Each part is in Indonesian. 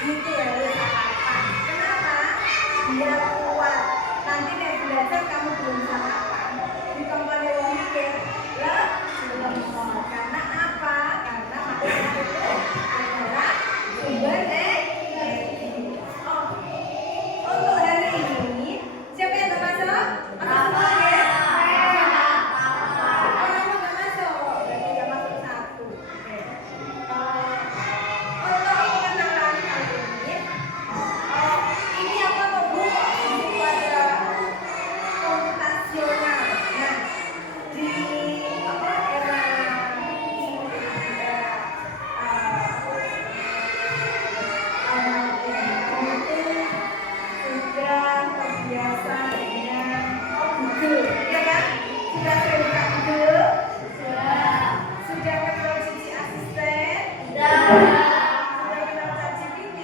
Gitu harus sarapan. Kenapa? Biar kuat. Nanti nek belajar kamu belum sarapan. Di kembali wong mikir, lah belum mau. Karena apa? Karena makanan itu adalah sumber energi. Oh, untuk hari ini siapa yang nggak masuk? Masuk ya? Orang nggak masuk, berarti nggak masuk satu. Oke. Untuk pengenalan kali ini apa tuh Bu? Itu ada komputasional. Nah, di apa era sudah terbiasa dengan Google, ya kan? Sudah sering buka Google? Sudah kenal Cici Asisten? Sudah kenal ChatGPT?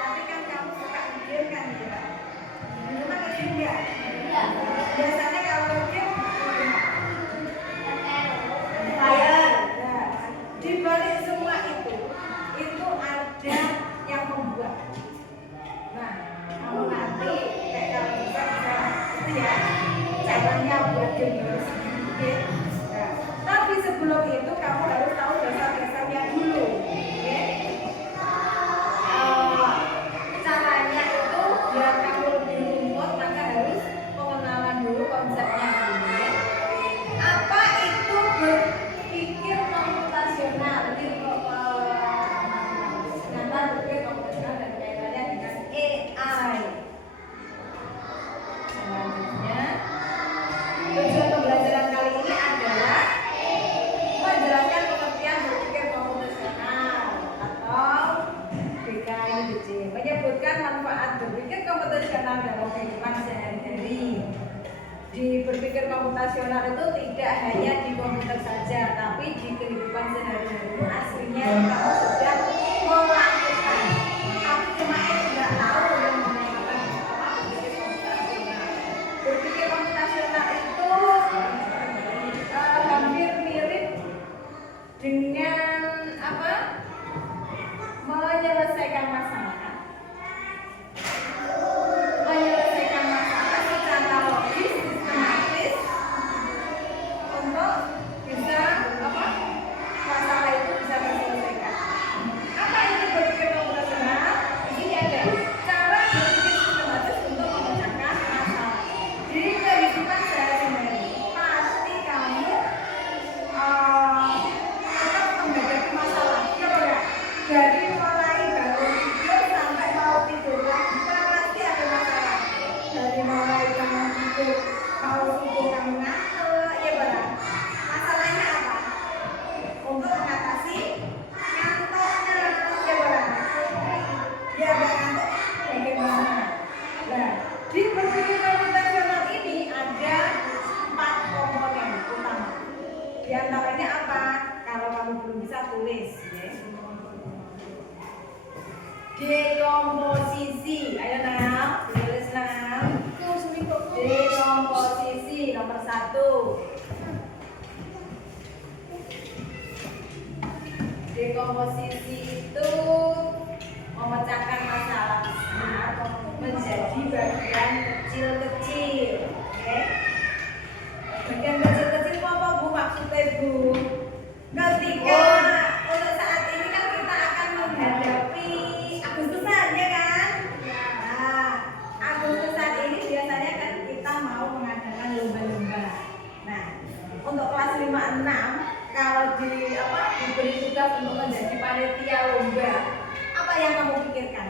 Tapi kan kamu suka game kan ya? Memang game ya? Biasanya kalau game Fire. Nah, di balik semua itu ada yang membuat. Nah, kamu nanti kayak kalau bisa itu ya caranya buat game harus bikin. Nah, tapi sebelum itu kamu harus tahu dasar-dasarnya dulu. Oke? Caranya itu biar kamu lebih rumput maka harus pengenalan dulu konsepnya dulu. Ya. Apa itu berpikir komputasional? Dengan berpikir komputasional dan kaitannya dengan AI. Selanjutnya, tujuan pembelajaran kali ini adalah menjelaskan pengertian berpikir komputasional atau BKIBC, menyebutkan manfaat berpikir komputasional dalam kehidupan sehari-hari. Di berpikir komputasional itu tidak hanya di komputer saja, tapi di kehidupan sehari-hari aslinya kamu sudah melakukan. Tapi cuma tidak tahu yang mengenai apa berpikir komputasional. Berpikir komputasional itu hampir mirip dengan apa? Menyelesaikan masalah. Menyelesaikan masalah secara logis, sistematis untuk bisa apa? Masalah itu bisa terselesaikan. Apa itu berpikir komputasional? Di sini ada cara berpikir sistematis untuk memecahkan masalah. Di kehidupan sehari-hari pasti kamu tetap menghadapi masalah, ya enggak? Dari mulai bangun tidur sampai mau tidur lagi pasti ada masalah. Dari mulai kamu tidur mau tidur kamu ngantuk, ya enggak? Masalahnya apa? Untuk mengatasi ngantuknya, ya enggak? Biar enggak ngantuk bagaimana? Nah, di berpikir komputasional ini ada 4 komponen utama. Di antaranya apa? Kalau kamu belum bisa tulis, ya. Dekomposisi, ayo Nal, tulis Nal. Dekomposisi nomor 1. Dekomposisi itu memecahkan masalah besar menjadi bagian kecil-kecil. Oke? Bagian kecil-kecil apa Bu maksudnya Bu? Ketika untuk saat ini kan kita akan menghadapi Agustusan ya kan? Nah, Agustusan ini biasanya kan kita mau mengadakan lomba-lomba. Nah, untuk kelas 5-6 kalau diberi tugas untuk menjadi panitia lomba, apa yang kamu pikirkan?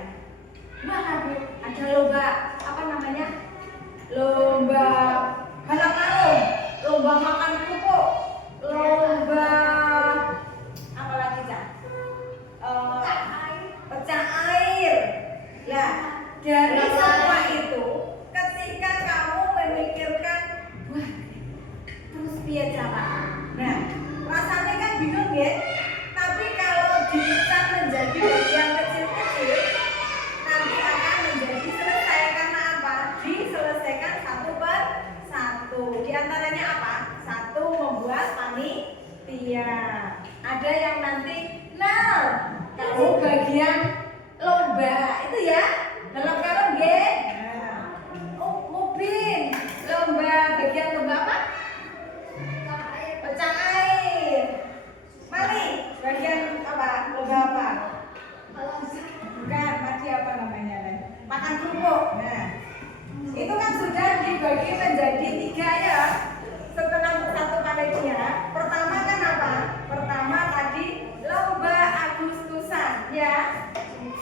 Wah, ada lomba apa namanya? Lomba balap karung, lomba makan kerupuk, lomba apa lagi Cak? Pecah air. Nah, dari semua itu, ketika kamu memikirkan, wah, terus piye cara? Nah, rasanya kan bingung ya. Tapi kalau dipecah menjadi bagian kecil-kecil, nanti akan menjadi selesai karena apa? Diselesaikan satu per satu. Di antaranya apa? Satu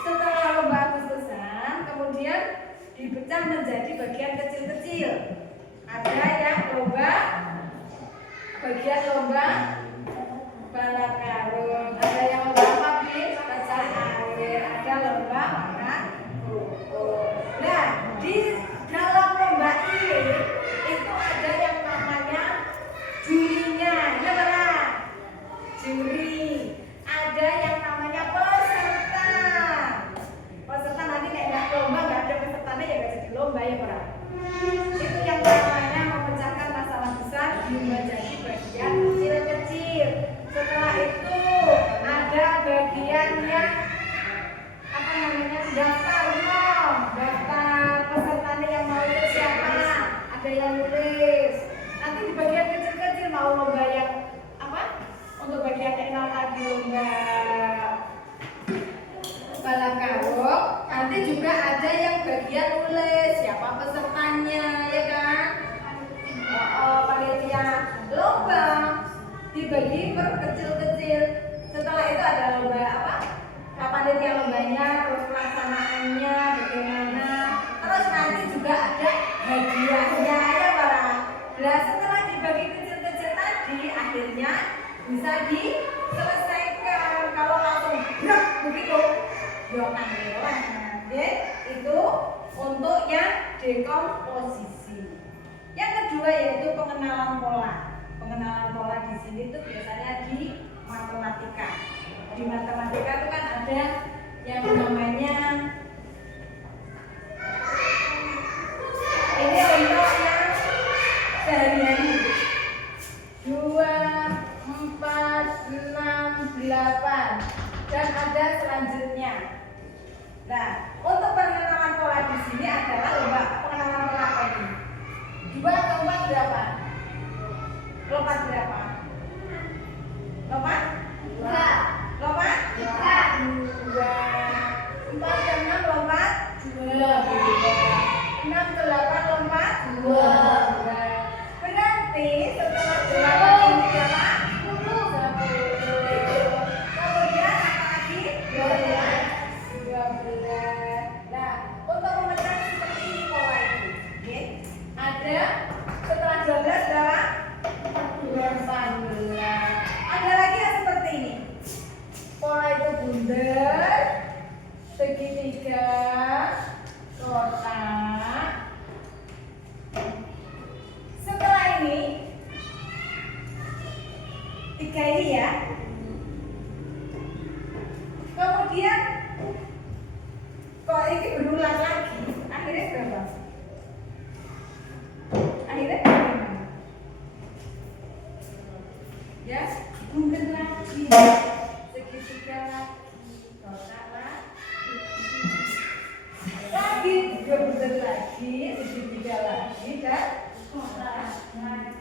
setelah lomba Agustusan kemudian dipecah menjadi bagian kecil-kecil. Ada yang lomba bagian lomba balap karung, ada yang lomba apa bis, pecah air, ada lomba makan kerupuk. Nah, di dalam lomba ini itu ada yang namanya jurinya, ya benar, juri. Ada yang namanya peserta. Peserta nanti nggak lomba nggak ada pesertanya ya nggak jadi lomba ya benar. Itu yang namanya memecahkan masalah besar menjadi bagian kecil-kecil. Setelah itu ada bagian yang apa namanya daftar pesertanya yang mau itu siapa, ada yang nulis. Nanti di bagian kecil-kecil mau lomba yang apa? Untuk bagian yang tadi lomba balap karung, nanti juga ada yang bagian nulis siapa pesertanya, ya kan? Panitia lomba dibagi per kecil-kecil. Setelah itu ada lomba apa? Panitia lombanya, terus pelaksanaannya bagaimana. Terus nanti juga ada hadiahnya ya para. Nah setelah dibagi kecil-kecil tadi, akhirnya bisa diselesaikan. Kalau langsung brak begitu, ya anggaran. Ya, itu untuk yang dekomposisi. Yang kedua yaitu pengenalan pola. Pengenalan pola di sini itu biasanya di matematika. Di matematika itu kan ada yang namanya ini untuk yang sehari-hari 2, 4, 6, 8 dan ada selanjutnya. Nah, untuk pengenalan pola di sini adalah lomba pengenalan pola apa ini? 2 atau 4 berapa? Lompat berapa? Lompat? 2. Lompat? 2. 4 ke 6 lompat? 2. 6 ke 8 lompat? 2. Berarti setelah 8 ini berapa? 10. Kemudian apa lagi? 12. Nah, untuk memecah seperti ini pola itu. Oke. Ada setelah 12 berapa? 18. Ada lagi yang seperti ini. Pola itu bundar, segitiga, kotak. Setelah ini 3 ini ya. Kemudian kok ini berulang lagi. Akhirnya berapa? Akhirnya bagaimana? Ya, bundar lagi, segitiga lagi, kotak lagi, juga bundar lagi, segitiga lagi dan kotak lagi.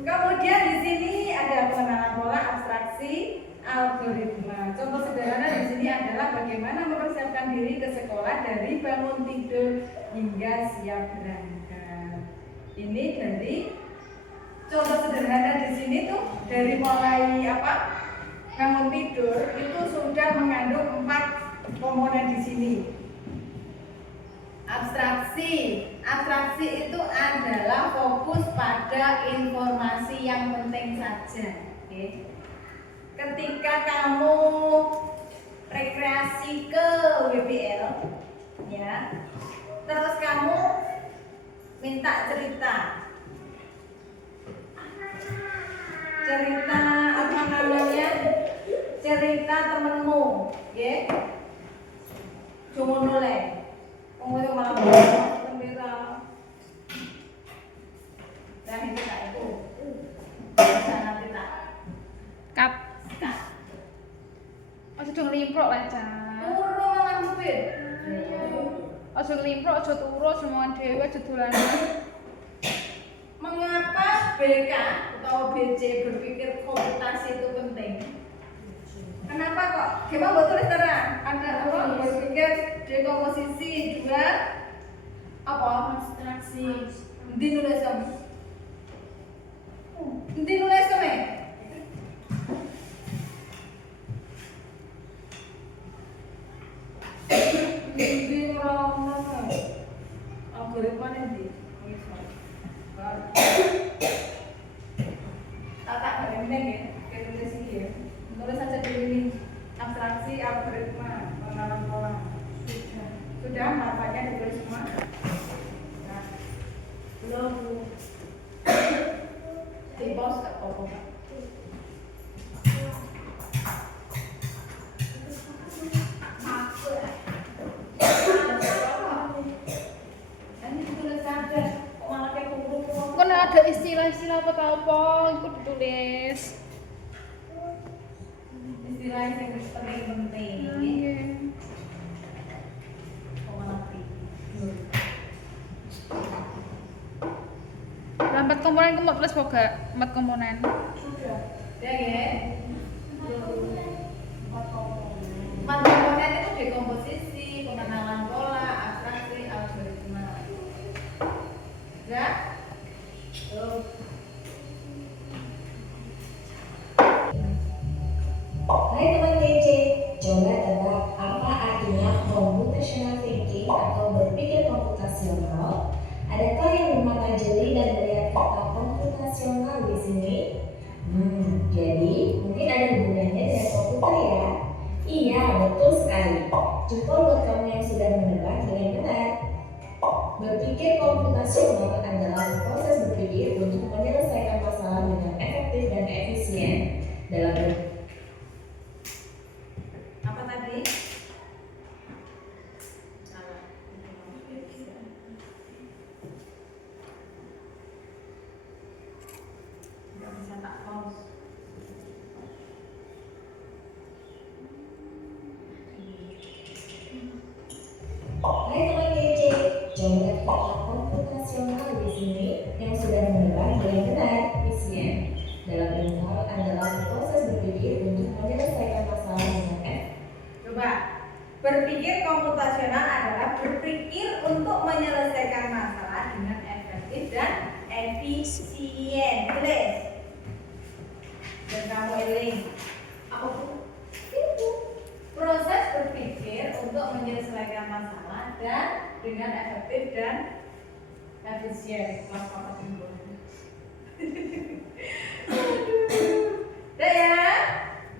Kemudian di sini ada pengenalan pola, abstraksi, algoritma. Contoh sederhana di sini adalah bagaimana mempersiapkan diri ke sekolah dari bangun tidur hingga siap berangkat. Ini dari contoh sederhana di sini tuh dari mulai apa? Bangun tidur itu sudah mengandung 4 komponen di sini. Abstraksi itu adalah fokus pada informasi yang penting saja. Oke. Ketika kamu rekreasi ke WBL, ya, terus kamu minta cerita apa namanya? Cerita temenmu, ya. Cuma noleh. Itu malah gembira. Dan itu tak itu. Bisa nanti tak. Kap. Ojo dong limprok lah, Cak. Turu malah mobil. Ojo limprok, ojo turu, semuanya dhewe ojo dolanan. Mengapa BK atau BC berpikir komputasi itu penting? Kenapa kok? Coba buat tulis terang. Ada orang berpikir dekomposisi juga apa? Abstraksi. Nanti nulis kamu. Jawaban nanti. Tak bagaimana ya? Kita tulis ini ya. Tulis saja dulu ini. Abstraksi, algoritma, pengenalan pola. Sudah, manfaatnya ditulis semua. Nah, belum. Di pause tak apa-apa. Kan ada istilah-istilah apa itu ditulis. Istilah yang penting-penting. Lah 4 komponen ku mau tulis kok gak 4 komponen. Sudah. Ya ya. 4 komponen itu dekomposisi, pengenalan pola, abstraksi, algoritma. Ya? Tuh. Hai teman TC, coba tebak apa artinya computational thinking atau berpikir komputasional? Adakah yang bermata jeli dan melihat kata komputasional di sini? Jadi mungkin ada hubungannya dengan komputer ya? Iya, betul sekali. Jempol buat kamu yang sudah menebak dengan benar. Berpikir komputasional adalah proses berpikir untuk menyelesaikan masalah dengan efektif dan efisien dalam Apa tadi? Nggak bisa tak pause. Hai teman TC, coba kata komputasional di sini yang sudah menebak dengan benar, efisien dalam ilmu hal adalah proses berpikir untuk menyelesaikan masalah dengan Coba. Berpikir komputasional adalah berpikir untuk menyelesaikan masalah dengan efektif dan efisien. Tulis. Dan kamu eling. Itu proses berpikir untuk menyelesaikan masalah dan dengan efektif dan efisien. Kelas papa timbul. Udah ya?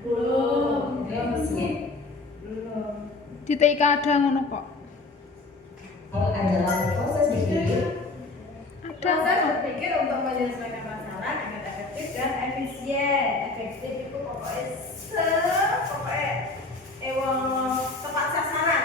Belum. efisien. Belum. Di TIK ada ngono kok. Hal adalah proses berpikir Proses berpikir untuk menyelesaikan masalah dengan efektif dan efisien. Efektif itu pokoknya tepat sasaran.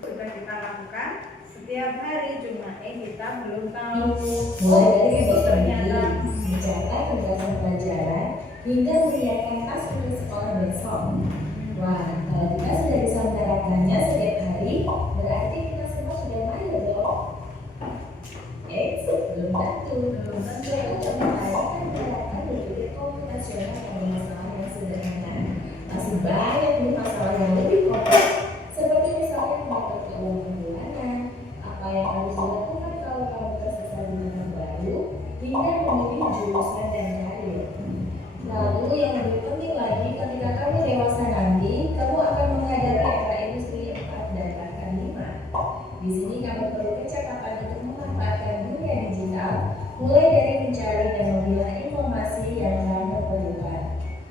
Sudah kita lakukan setiap hari, cuma kita belum tahu. mulai dari Itu ternyata mencatat tugasan pelajaran hingga menyiapkan tas untuk sekolah besok. Wah, kalau kita sudah bisa menerapkannya setiap hari, berarti kita semua sudah mahir dong. Belum tentu. Untuk menerapkan berpikir komputasional pada masalah yang sederhana. Masih banyak nih masalah yang lebih kompleks, seperti misalnya mendapat keuangan bulanan, apa yang harus dilakukan kalau kamu tersesat di tempat baru, hingga memilih jurusan dan karir. Lalu yang lebih penting lagi, ketika kamu dewasa nanti, kamu akan menghadapi era industri 4 dan bahkan 5. Di sini kamu perlu kecakapan untuk memanfaatkan dunia digital, mulai dari mencari dan memilah informasi yang kamu perlukan,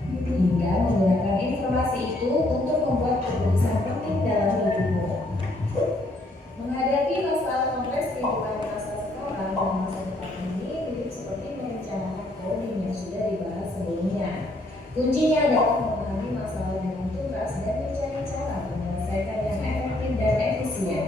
hingga menggunakan informasi itu untuk membuat keputusan penting dalam hidupmu. Menghadapi masalah kompleks kehidupan masa sekarang dan masa depan ini mirip seperti merencanakan coding yang sudah dibahas sebelumnya. Kuncinya adalah memahami masalah dengan tuntas dan mencari cara menyelesaikan yang efektif dan efisien.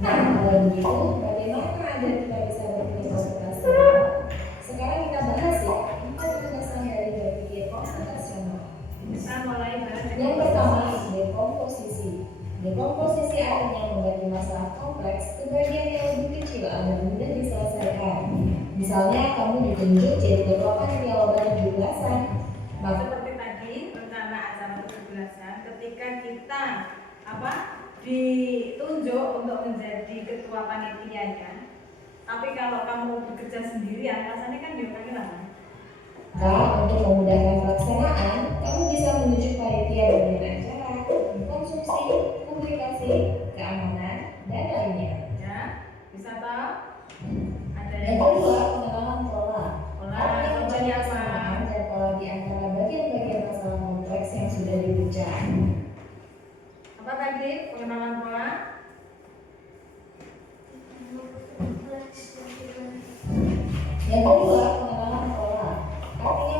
Nah, kalau begitu, bagaimana agar kita bisa berpikir komputasional? Sekarang kita bahas ya, 4 landasan dari berpikir komputasional. kita mulai bahas Yang pertama, dekomposisi. Dekomposisi artinya membagi masalah kompleks ke bagian yang lebih kecil agar mudah diselesaikan. Misalnya, kamu ditunjuk jadi ketua panitia lomba 17-an. Maka seperti tadi rencana acara 17-an, ketika kita ditunjuk untuk menjadi ketua panitianya. Tapi kalau kamu bekerja sendirian, rasanya kan diulangi lama. Maka untuk memudahkan pelaksanaan, kamu bisa menunjuk panitia bagian acara, konsumsi, publikasi, keamanan, dan lainnya. Ya, bisa tahu? Ada Yang kedua, pengenalan pola. Pola, Artinya mencari contohnya apa? kesamaan dan pola di antara bagian-bagian masalah kompleks yang sudah dibincang. Apa tadi pengenalan pola? Yang kedua, pengenalan pola. Artinya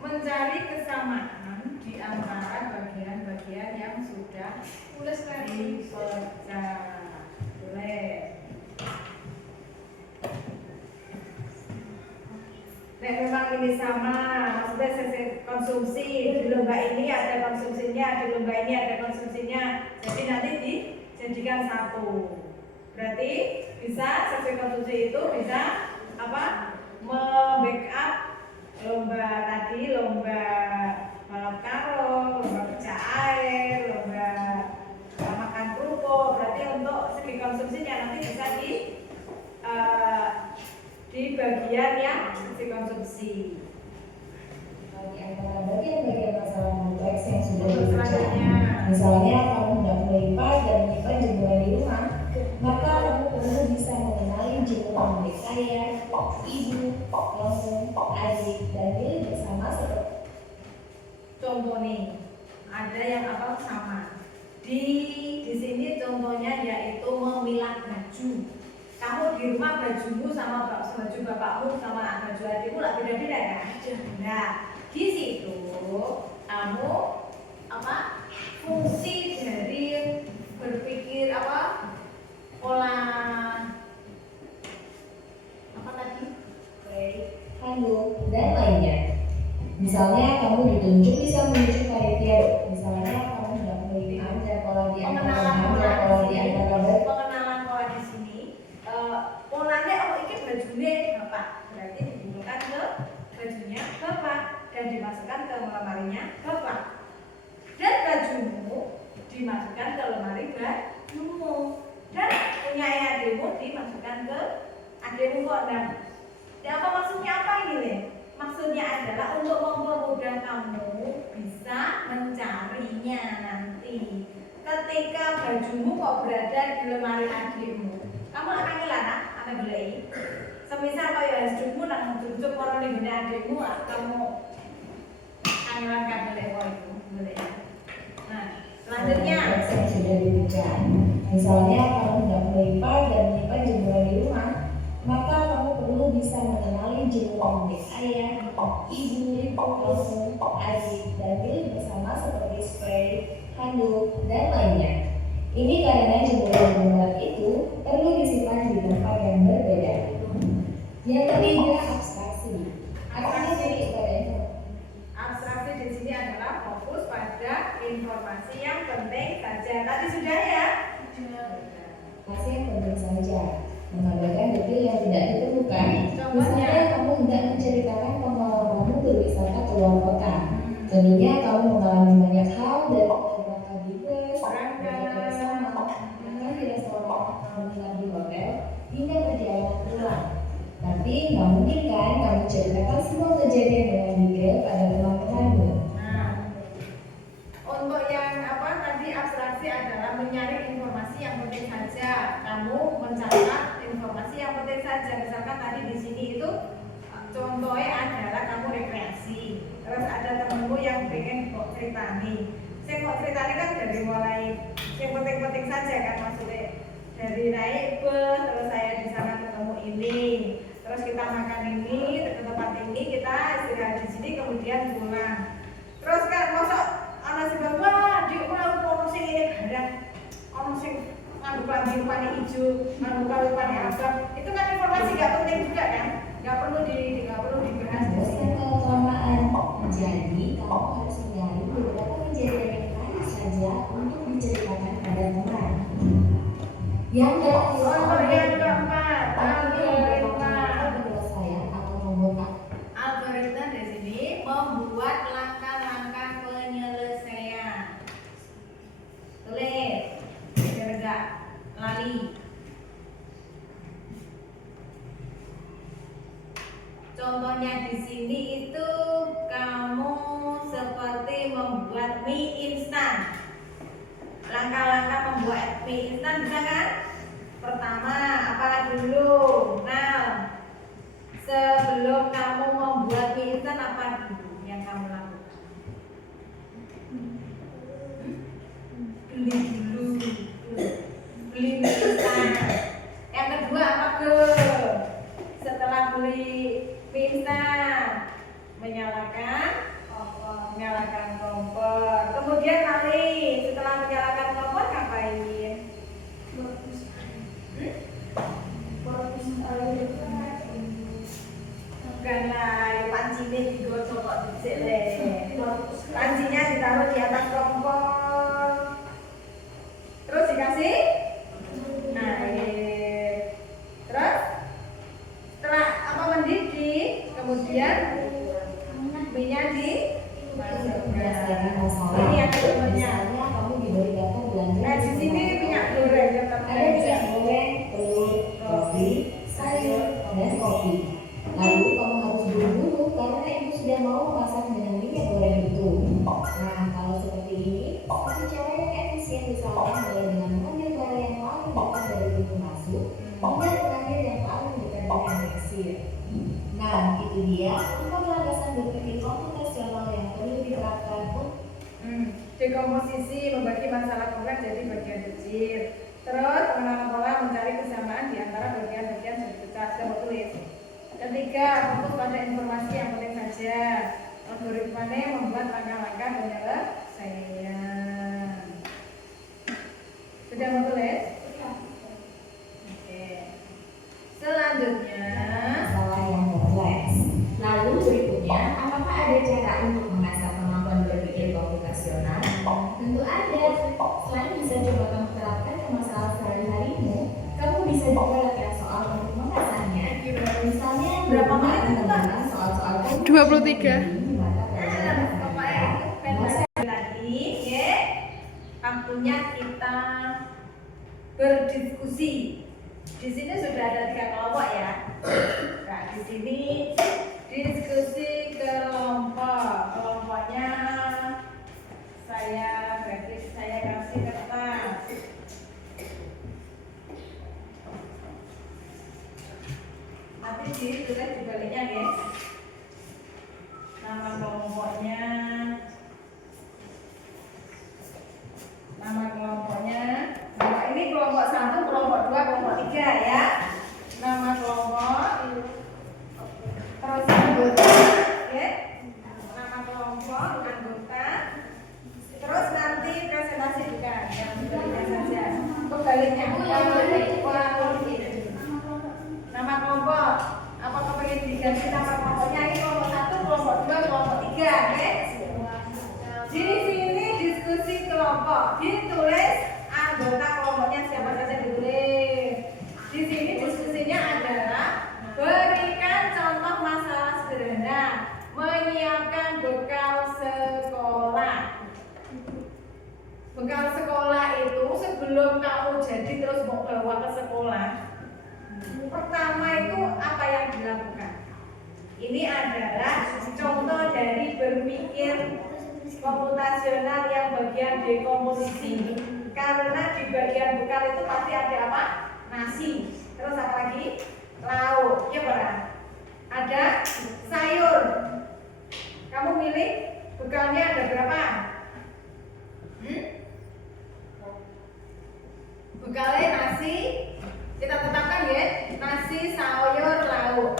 Mencari kesamaan di antara bagian-bagian yang sudah dibaca. Boleh. Nek memang ini sama, maksudnya sesi konsumsi di lomba ini ada konsumsinya, di lomba ini ada konsumsinya. Jadi nanti dijadikan satu. Berarti bisa sesi konsumsi itu bisa apa? Membackup lomba tadi, lomba balap karung, lomba pecah air, lomba makan kerupuk. Berarti untuk segi konsumsinya nanti bisa di bagian yang sesi konsumsi. di antara bagian-bagian masalah kompleks yang sudah Untuk dibaca. selanjutnya. Misalnya kamu hendak melipat dan menyimpan jemuran di rumah, maka kamu perlu bisa mengenali jemuran milik ayah, ibu, kamu, adik, dan milik bersama seperti Contoh nih, ada yang apa sama. Di sini contohnya yaitu memilah baju. Kamu di rumah bajumu sama baju bapakmu sama baju adikmu lah beda-beda kan? Nah, di situ kamu apa? Fungsi dari berpikir apa? Pola apa tadi? handuk, dan lainnya. Misalnya kamu ditunjuk bisa menunjuk panitia. Misalnya kamu hendak melipat dan pola di antara pola di antara bagian. Pengenalan pola di sini. Polanya iki bajune bapak. Berarti dikumpulkan ke bajunya bapak dan dimasukkan ke lemarinya bapak. Dan bajumu dimasukkan ke lemari bajumu. Dan punya adikmu dimasukkan ke adikmu kok. Dan apa maksudnya apa ini, Le? Maksudnya adalah untuk mempermudah kamu bisa mencarinya nanti. Ketika bajumu kok berada di lemari adikmu, kamu akan ngelana, akan beli. Semisal kaya hidupmu nang cucuk orang di benda adikmu, kamu kangelan kabel itu, boleh. Nah, selanjutnya. Yang sudah dibincang. Misalnya kamu hendak melipat dan menyimpan jemuran di rumah, maka kamu perlu bisa mengenali jemuran milik ayah, ibu, kamu, adik, dan milik bersama seperti spray, handuk, dan lainnya. Ini karena jemuran-jemuran itu perlu disimpan di tempat yang berbeda. Yang ketiga, abstraksi. Artinya fokus pada informasi. Abstraksi di sini adalah fokus pada informasi yang penting saja. Tadi sudah ya? Informasi yang penting saja, mengabaikan detail yang tidak diperlukan. Contohnya? Misalnya kamu hendak menceritakan pengalamanmu berwisata ke luar kota. Tentunya kamu mengalami banyak hal dari berangkat di bus, berangkat bersama, makan di restoran, menginap di hotel, hingga perjalanan pulang. Tapi nggak mungkin kan kamu ceritakan semua kejadian dengan detail pada teman-temanmu. Nah, untuk yang apa tadi abstraksi adalah mencari informasi yang penting saja. Kamu mencatat informasi yang penting saja. Misalkan tadi di sini itu contohnya adalah kamu rekreasi. Terus ada temenmu yang pengen kok ceritani. Saya kok ceritani kan dari mulai yang penting-penting saja kan, maksudnya dari naik bus, terus saya di sana ketemu ini, terus kita makan ini, ke tempat ini, kita istirahat di sini, kemudian pulang. Terus kan masa anak sing wah di mau ono sing ini barang, ono sing nganggo klambi warna hijau, nganggo klambi warna abang. Itu kan informasi nggak penting juga kan? Nggak perlu dibahas di sini. Kelamaan. Jadi kamu harus mencari beberapa kejadian yang lain saja untuk diceritakan pada teman. Yang Contoh yang keempat, algoritma. Penyelesaian atau membuat Algoritma di sini membuat langkah-langkah penyelesaian. Tulis, biar enggak lali. Contohnya Contohnya di sini itu kamu seperti membuat mie instan. Langkah-langkah membuat mie instan bisa kan? Pertama, apa dulu? Nah, sebelum kamu membuat mie instan apa dulu yang kamu lakukan? Beli dulu. Beli mie instan. Yang kedua apa tuh? Setelah beli mie instan, menyalakan kompor. Kemudian kali setelah menyalakan kompor ngapain? Bukan lah, pancinya digosok kok dicek le. Pancinya ditaruh di atas kompor. Terus dikasih air. Terus setelah apa mendidih, kemudian minyak dimasukkan. Ini yang temennya. Misalnya kamu diberi data belanja. Nah di sini minyak goreng Ada minyak goreng, telur, roti, sayur, dan kopi. Lalu kamu harus buru-buru karena ibu sudah mau memasak dengan minyak goreng itu. Nah, kalau seperti ini, satu cara yang efisien misalnya mulai dengan mengambil barang yang paling dekat dari pintu masuk hingga terakhir yang paling dekat dengan kasir. Nah, itu dia 4 landasan berpikir komputasional yang perlu diterapkan untuk dekomposisi, membagi masalah kompleks jadi bagian kecil. Terus pengenalan pola, mencari kesamaan di antara bagian-bagian sudah pecah. Sudah tulis. Ketiga, fokus pada informasi yang penting saja. Algoritmanya membuat langkah-langkah penyelesaian. Sudah tulis? Oke. Selanjutnya masalah yang kompleks. Lalu berikutnya, apakah ada cara untuk mengasah kemampuan berpikir komputasional? Tentu ada. Selain bisa coba kamu terapkan ke masalah sehari-harimu, kamu bisa juga latihan soal untuk mengasahnya. Misalnya, berapa menit itu, Pak? tentang soal-soal 23. tadi ya, waktunya kita berdiskusi. Di sini sudah ada 3 kelompok ya. Nah, di sini diskusi kelompok. Kelompoknya saya kasih kertas. Nanti ditulis di baliknya ya. Nama kelompoknya. Nah, ini kelompok 1, kelompok 2, kelompok 3 ya. Nama kelompok, terus anggota, ya. Nama kelompok, anggota. Terus nanti presentasi juga yang baliknya saja. Kebaliknya nama kelompok. Apakah pengen diganti nama kelompoknya? Ini kelompok 1, kelompok 2, kelompok 3, ya. Di sini diskusi kelompok, ditulis anggota kelompoknya siapa saja ditulis. Di sini diskusinya adalah berikan contoh masalah sederhana, menyiapkan bekal sekolah. Bekal sekolah itu sebelum kamu jadi terus mau bawa ke sekolah, pertama itu apa yang dilakukan? Ini adalah contoh dari berpikir komputasional yang bagian dekomposisi. Karena di bagian bekal itu pasti ada apa? Nasi. Terus apa lagi? Lauk. Ya benar. Ada sayur. Kamu milih bekalnya ada berapa? Bekalnya nasi. Kita tetapkan ya, nasi, sayur, lauk.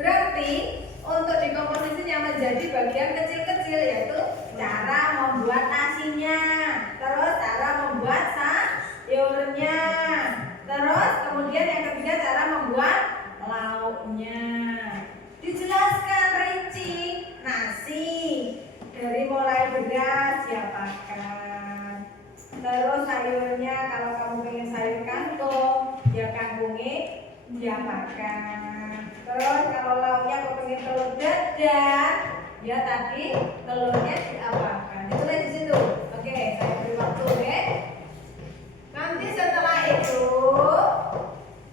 Berarti untuk dekomposisinya menjadi bagian kecil-kecil, yaitu cara membuat nasinya, terus cara membuat sayurnya, terus kemudian yang ketiga cara membuat lauknya. Dijelaskan rinci. Nasi dari mulai beras diapakan, terus sayurnya kalau kamu pengen sayur kangkung ya kangkungnya diapakan. Terus kalau lauknya aku pengen telur dadar, ya tadi telurnya diapakan. Ditulis di situ. Oke, saya beri waktu ya. Nanti setelah itu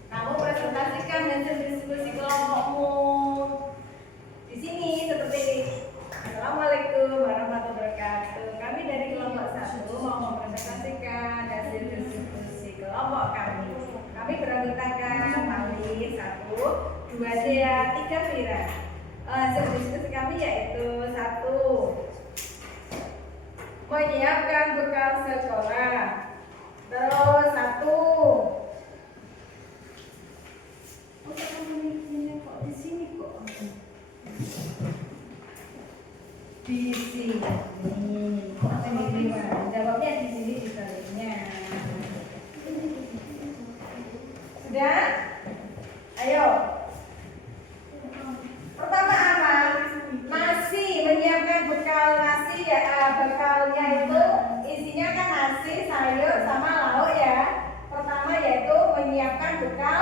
kamu presentasikan hasil diskusi kelompokmu. 2 Dea, 3 Vira. Hasil diskusi kami yaitu 1. Menyiapkan bekal sekolah. Terus 1. Kok di sini kok? Di sini. Apa ini terima? Jawabnya di sini dibalinya. Sudah? Ayo. Pertama apa? Nasi, menyiapkan bekal nasi ya. Bekalnya itu isinya kan nasi, sayur sama lauk ya. Pertama yaitu menyiapkan bekal,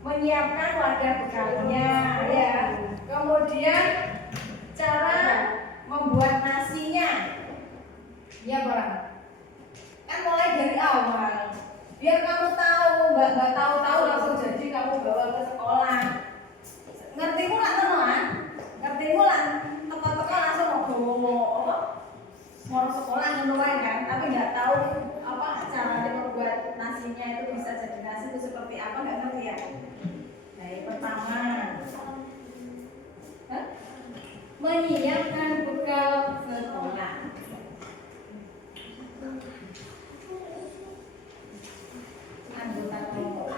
menyiapkan wadah bekalnya ya. Kemudian cara membuat nasinya. Ya Bang. Kan mulai dari awal. Biar kamu tahu, nggak tahu-tahu langsung jadi kamu bawa ke sekolah. Ngerti mula teman? Ngerti mula teko-teko langsung mau apa? Mau sekolah ngono kan, tapi nggak tahu apa caranya membuat nasinya itu bisa jadi nasi itu seperti apa, nggak ngerti ya. Nah, yang pertama, menyiapkan bekal sekolah. Anggota kelompok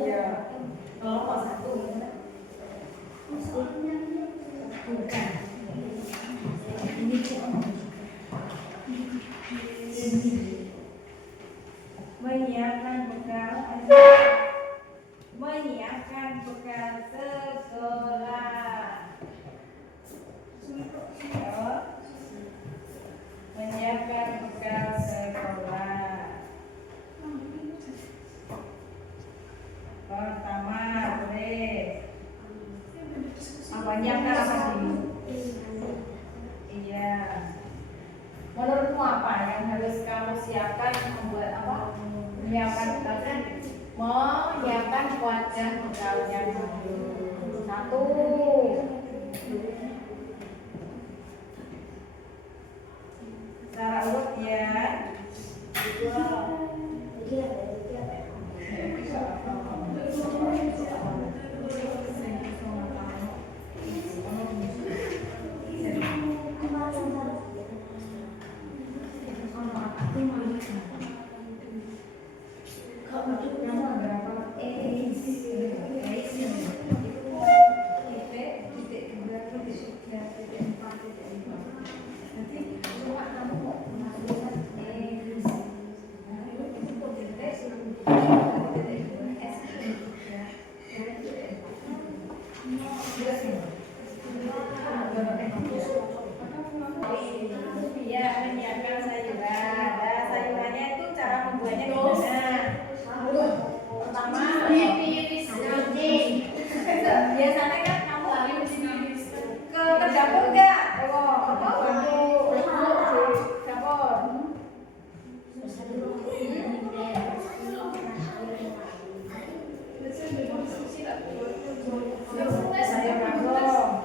iya, kelompok 1 bukan. Menyiapkan bekal sekolah. Menyiapkan bekal sekolah. Pertama, tulis. Apa nyiapkan apa sih? Iya. Menurutmu apa yang harus kamu siapkan membuat apa? Menyiapkan bekal. Menyiapkan wadah bekalnya dulu. 1. Cara urut ya. 2. Iya, menyiapkan sayuran. Nah, sayurannya itu cara membuatnya gimana? Pertama, biasanya kan kamu ke dapur nggak? Apa bantu di dapur? Sayur kangkung.